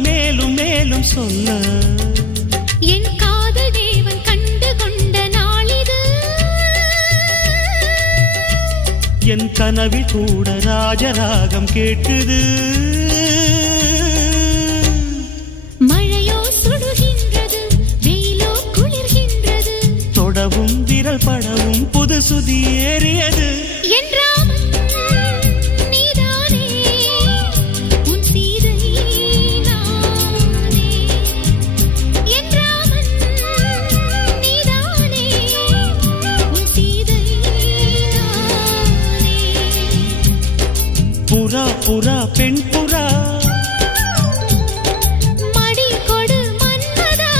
மேலும் மேலும் சொல்ல என் காதல் தேவன் கண்டு கொண்ட நாளிது என் கனவில் கூட ராஜராகம் கேட்குது மழையோ சுடுகின்றது வெயிலோ குளிர்கின்றது தொடவும் விரல் படவும் புது சுதி ஏறியது என் ராமன் நீதானே உன் சீதை நானே என் ராமன் நீதானே உன் சீதை நானே புறா புறா பெண் புறா மடி கொடு மன்மதா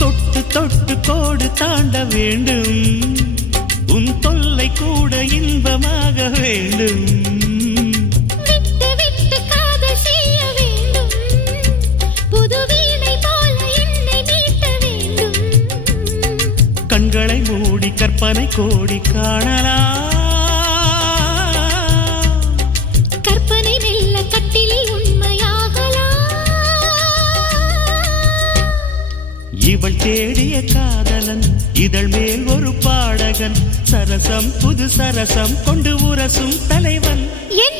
தொட்டு தொட்டு கோடு தாண்ட வேண்டும் உன் தொல்லை கூட இன்பமாக வேண்டும் விட்டு விட்டு காதல் செய்ய வேண்டும் புது வீணை போல என்னை மீட்ட வேண்டும் கண்களை மூடி கற்பனை கோடி காணலாம் கற்பனை மெல்ல கட்டிலில் உண்மையாகலாம் இவள் தேடிய காதலன் இதழ் மேல் ஒரு பாடகன் சரசம் புது சரசம் கொண்டு உரசும் தலைவன் என்